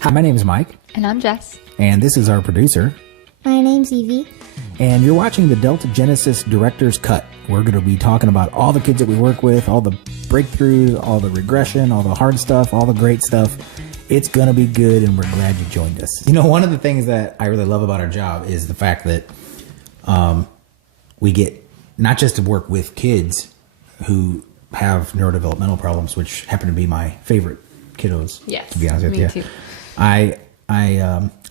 Hi, my name is Mike. And I'm Jess. And this is our producer. My name's Evie. And you're watching the Delta Genesis Director's Cut. We're going to be talking about all the kids that we work with, all the breakthroughs, all the regression, all the hard stuff, all the great stuff. It's going to be good, and we're glad you joined us. You know, one of the things that I really love about our job is the fact that we get not just to work with kids who have neurodevelopmental problems, which happen to be my favorite kiddos. Yes, to be honest with you. me too. I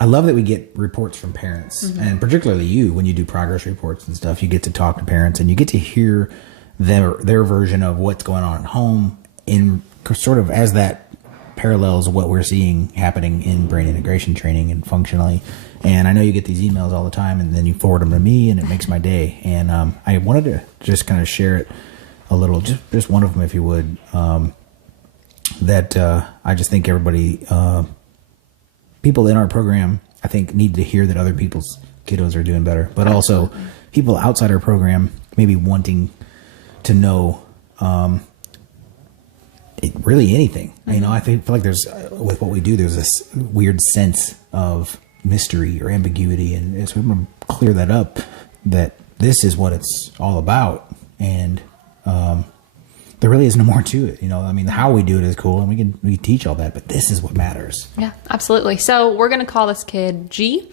love that we get reports from parents, and particularly you, when you do progress reports and stuff, you get to talk to parents and you get to hear their version of what's going on at home in sort of as that parallels what we're seeing happening in brain integration training and functionally. And I know you get these emails all the time, and then you forward them to me, and it makes my day. And I wanted to just kind of share it a little, just one of them, if you would, that I just think everybody, people in our program, I think, need to hear that other people's kiddos are doing better, but also people outside our program maybe wanting to know really anything. You know, I feel like there's, with what we do, there's this weird sense of mystery or ambiguity, and so we want to clear that up, that this is what it's all about, and there really is no more to it. You know, I mean, how we do it is cool, and we teach all that, but this is what matters. Yeah, absolutely. So we're going to call this kid G.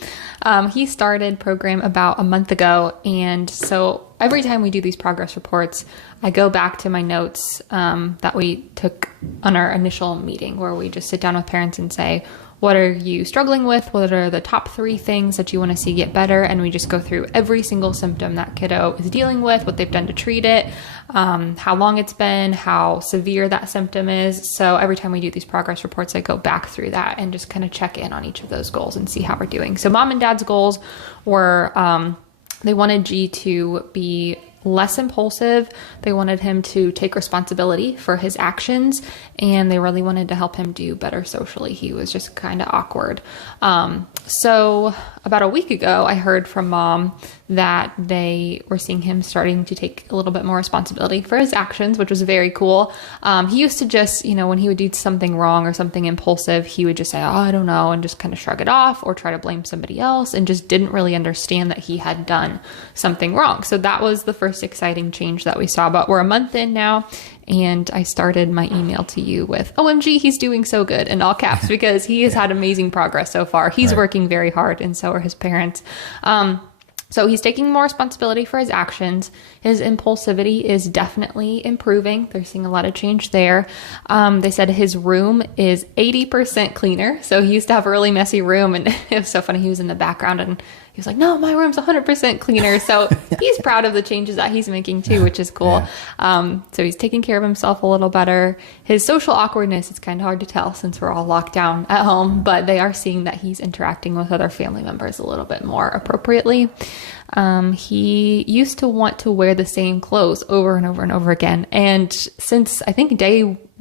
He started program about a month ago. And so every time we do these progress reports, I go back to my notes that we took on our initial meeting, where we just sit down with parents and say, what are you struggling with? What are the top 3 things that you want to see get better? And we just go through every single symptom that kiddo is dealing with, what they've done to treat it, how long it's been, how severe that symptom is. So every time we do these progress reports, I go back through that and just kind of check in on each of those goals and see how we're doing. So mom and dad's goals were, they wanted G to be less impulsive. They wanted him to take responsibility for his actions, and they really wanted to help him do better socially. He was just kind of awkward. So about a week ago, I heard from mom that they were seeing him starting to take a little bit more responsibility for his actions, which was very cool. He used to just, you know, when he would do something wrong or something impulsive, he would just say, oh, I don't know, and just kind of shrug it off or try to blame somebody else, and just didn't really understand that he had done something wrong. So that was the first exciting change that we saw. But we're a month in now, and I started my email to you with, OMG, he's doing so good, in all caps, because he has had amazing progress so far. He's working very hard, and so are his parents. So he's taking more responsibility for his actions. His impulsivity is definitely improving. They're seeing a lot of change there. They said his room is 80% cleaner. So he used to have a really messy room, and it was so funny. He was in the background and he was like, no, my room's 100% cleaner. So he's proud of the changes that he's making too, which is cool. Yeah. So he's taking care of himself a little better. His social awkwardness, it's kind of hard to tell since we're all locked down at home, but they are seeing that he's interacting with other family members a little bit more appropriately. He used to want to wear the same clothes over and over and over again. And since I think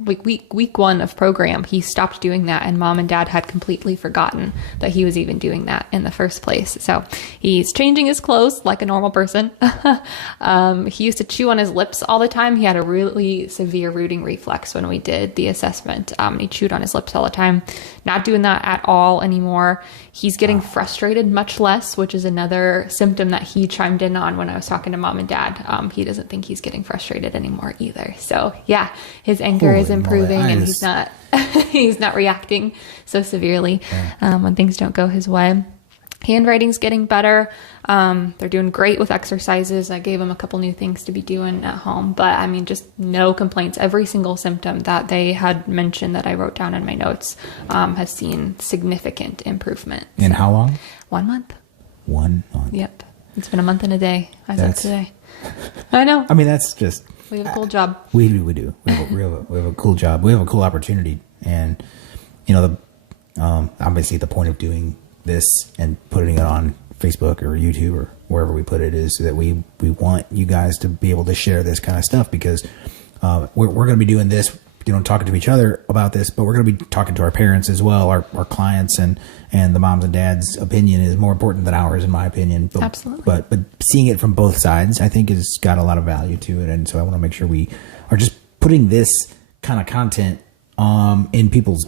week 1 of program, he stopped doing that, and mom and dad had completely forgotten that he was even doing that in the first place. So he's changing his clothes like a normal person. He used to chew on his lips all the time. He had a really severe rooting reflex when we did the assessment. He chewed on his lips all the time. Not doing that at all anymore. He's getting frustrated much less, which is another symptom that he chimed in on when I was talking to mom and dad. He doesn't think he's getting frustrated anymore either. So yeah, his anger is improving, and he's not he's not reacting so severely when things don't go his way. Handwriting's getting better. They're doing great with exercises. I gave them a couple new things to be doing at home, but I mean, just no complaints. Every single symptom that they had mentioned that I wrote down in my notes has seen significant improvement. In how long? 1 month. 1 month. Yep. It's been a month and a day as of today. I know. I mean, that's just... We have a cool job. We do. We have a cool job. We have a cool opportunity. And, you know, obviously the point of doing this and putting it on Facebook or YouTube or wherever we put it is that we want you guys to be able to share this kind of stuff, because we're going to be doing this, you know, talking to each other about this, but we're going to be talking to our parents as well, our clients, and the moms and dads' opinion is more important than ours, in my opinion. But, absolutely. But seeing it from both sides, I think, has got a lot of value to it. And so I want to make sure we are just putting this kind of content in people's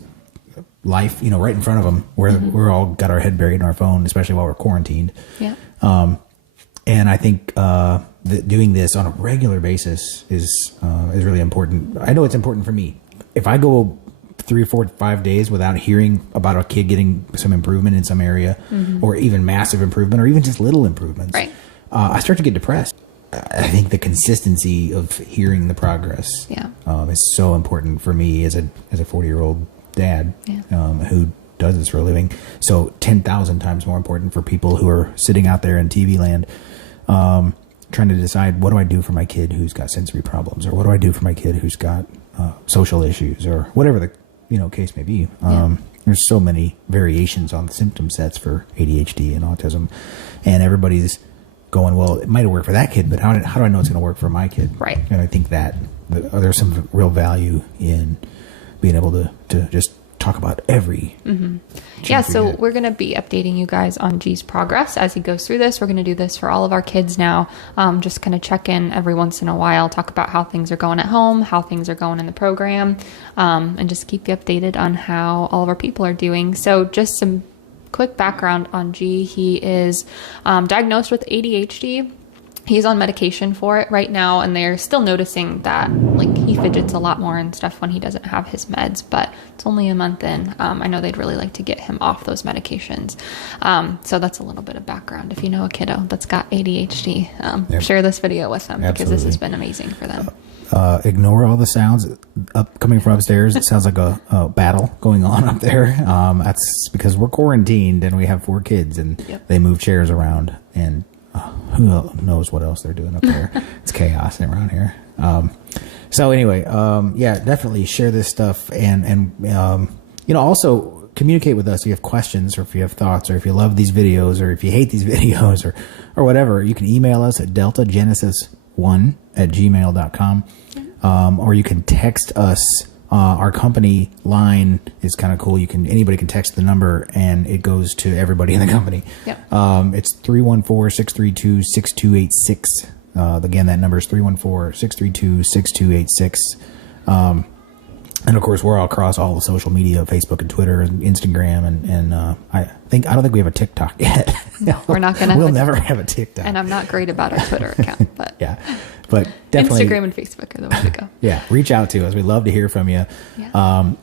life, right in front of them. We're all got our head buried in our phone, especially while we're quarantined. Yeah. And I think that doing this on a regular basis is really important. I know it's important for me. If I go 3 or 4 or 5 days without hearing about a kid getting some improvement in some area, or even massive improvement, or even just little improvements, Right. I start to get depressed. I think the consistency of hearing the progress is so important for me as a 40-year-old dad who does this for a living. So 10,000 times more important for people who are sitting out there in TV land, trying to decide, what do I do for my kid who's got sensory problems, or what do I do for my kid who's got social issues, or whatever the case may be. There's so many variations on the symptom sets for ADHD and autism, and everybody's going, well, it might work for that kid, but how do I know it's going to work for my kid? Right. And I think that there's some real value in being able to just talk about every so we're going to be updating you guys on G's progress as he goes through this. We're going to do this for all of our kids now. Just kind of check in every once in a while, talk about how things are going at home, how things are going in the program, and just keep you updated on how all of our people are doing. So just some quick background on G. He is diagnosed with ADHD. He's on medication for it right now, and they're still noticing that he fidgets a lot more and stuff when he doesn't have his meds, but it's only a month in. I know they'd really like to get him off those medications. So that's a little bit of background. If you know a kiddo that's got ADHD, share this video with them. Absolutely. Because this has been amazing for them. Ignore all the sounds coming from upstairs. It sounds like a battle going on up there. That's because we're quarantined and we have 4 kids, and they move chairs around, and who knows what else they're doing up there. It's chaos around here. So anyway, definitely share this stuff, and also communicate with us if you have questions, or if you have thoughts, or if you love these videos, or if you hate these videos, or whatever. You can email us at deltagenesis1@gmail.com, or you can text us. Our company line is kind of cool. Anybody can text the number, and it goes to everybody in the company. Yep. It's 314-632-6286. Again, that number is 314-632-6286. And of course, we're all across all the social media, Facebook and Twitter and Instagram, and I don't think we have a TikTok yet. No, we're not gonna. We'll never have a TikTok. And I'm not great about our Twitter account, but but definitely Instagram and Facebook are the way to go. Reach out to us. We'd love to hear from you. And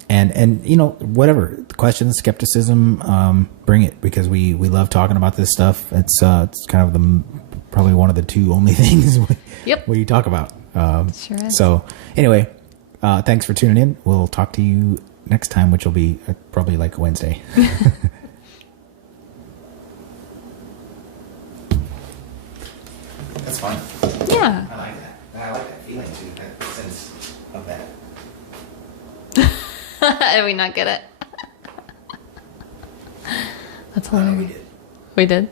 whatever questions, skepticism, bring it, because we love talking about this stuff. It's kind of probably one of the 2 only things we talk about. Sure is. So anyway, thanks for tuning in. We'll talk to you next time, which will be probably like Wednesday. That's fun. Yeah. I like that. I like that feeling too, that sense of that. Did we not get it? That's hilarious. We did. We did?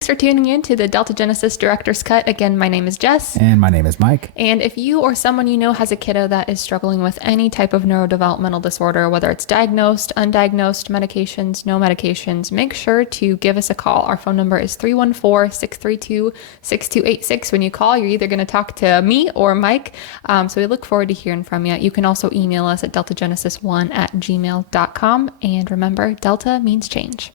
Thanks for tuning in to the Delta Genesis Director's Cut. Again, my name is Jess. And my name is Mike. And if you or someone you know has a kiddo that is struggling with any type of neurodevelopmental disorder, whether it's diagnosed, undiagnosed, medications, no medications, make sure to give us a call. Our phone number is 314-632-6286. When you call, you're either going to talk to me or Mike. So we look forward to hearing from you. You can also email us at deltagenesis1@gmail.com. And remember, Delta means change.